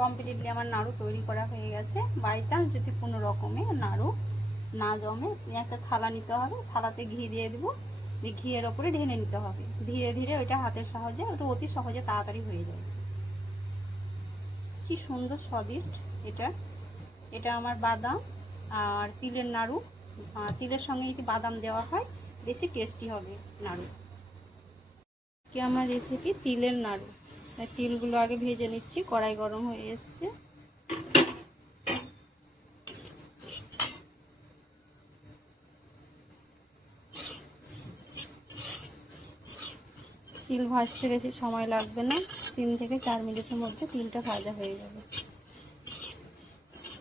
Completely আমার নাড়ু তৈরি করা হয়ে গেছে। বাই চান্স যদি কোনো রকমে নাড়ু না জমে, একটা থালা নিতে হবে, থালাতে ঘি দিয়ে দেবো, ঘিয়ের ওপরে ঢেলে নিতে হবে। ধীরে ধীরে ওইটা হাতের সাহায্যে, ওটা অতি সহজে তাড়াতাড়ি হয়ে যায়। কি সুন্দর স্বাদিষ্ট এটা। এটা আমার বাদাম আর তিলের নাড়ু, তিলের সঙ্গে যদি বাদাম দেওয়া হয় বেশি টেস্টি হবে নাড়ু। কি আমার রেসিপি তিলের নাড়ু। তিলগুলো আগে ভেজে নিচ্ছি, কড়াই গরম হয়ে এসছে। তিল ভাজতে বেশি সময় লাগবে না, 3 থেকে 4 মিনিটের মধ্যে তিলটা ভাজা হয়ে যাবে।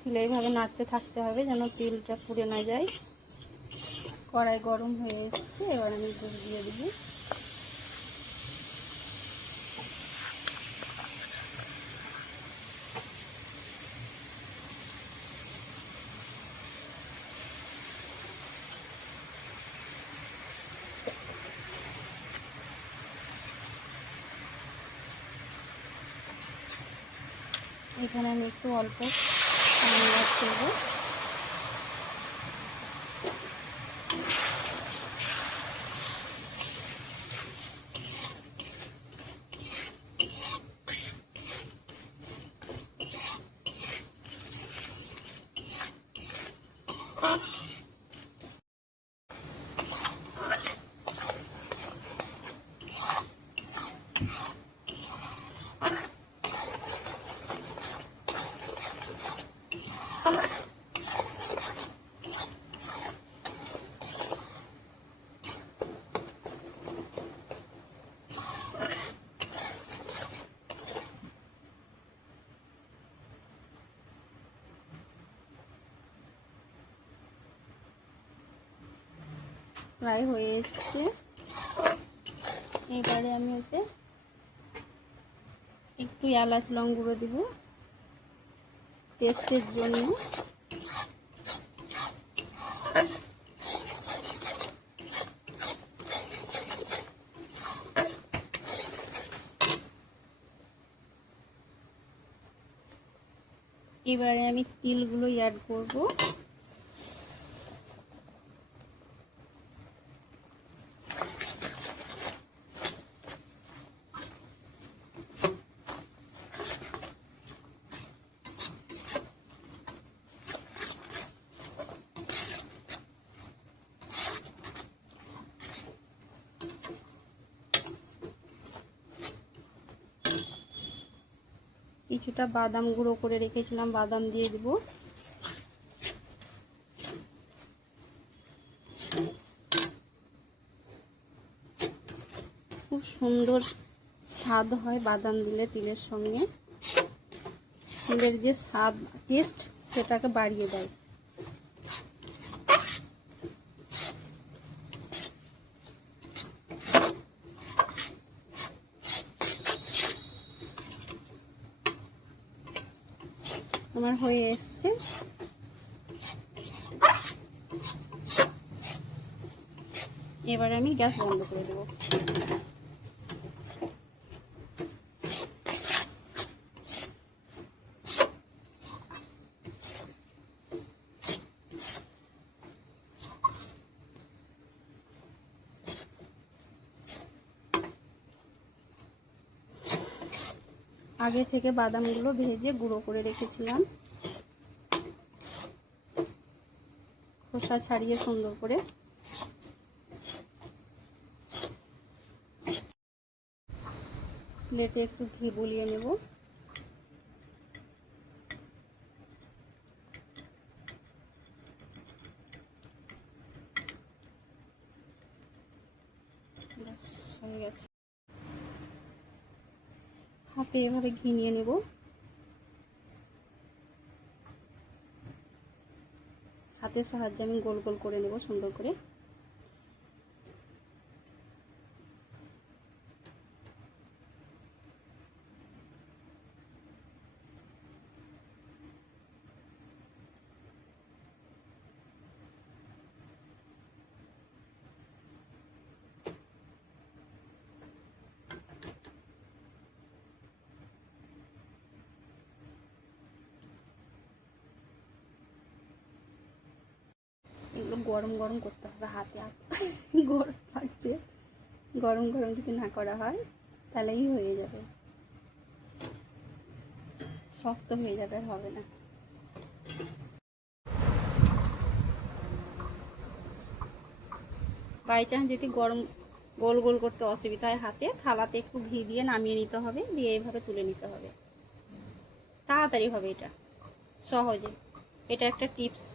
তিল এইভাবে নাড়তে থাকতে হবে যেন তিলটা পুড়ে না যায়। কড়াই গরম হয়ে এসছে, এবার আমি দুধ দিয়ে দিব। এখানে আমি একটু অল্প পানি অ্যাড করব। প্রায় হয়ে এসছে। এবারে আমি ওতে একটু এলাচ লং গুঁড়ো দিব টেস্টের জন্য। এবারে আমি তিলগুলো অ্যাড করব। কিছুটা বাদাম গুঁড়ো করে রেখেছিলাম, বাদাম দিয়ে দেব। খুব সুন্দর স্বাদ হয় বাদাম দিলে তিলের সঙ্গে। তিলের যে স্বাদ টেস্ট সেটাকে বাড়িয়ে দেয়। আমার হয়ে এসছে। এবার আমি গ্যাস বন্ধ করে দেব। আগে থেকে বাদামগুলো ভেজে গুঁড়ো করে রেখেছিলাম, খোসা ছাড়িয়ে সুন্দর করে। প্লেটে একটু ঘি বুলিয়ে নেব। হয়ে গেছে। হাতে এভাবে ঘি নিয়ে নেব। হাতের সাহায্যে আমি গোল গোল করে নেব সুন্দর করে। গরম গরম করতে হবে, হাতে গরম থাকছে, গরম গরম যদি না করা হয় তাহলেই হয়ে যাবে, শক্ত হয়ে যাবে, হবে না। বাই চান্স যদি গরম গোল গোল করতে অসুবিধা হয় হাতে, থালাতে একটু ঘি দিয়ে নামিয়ে নিতে হবে, দিয়ে এইভাবে তুলে নিতে হবে, তাড়াতাড়ি হবে, এটা সহজে। এটা একটা টিপস।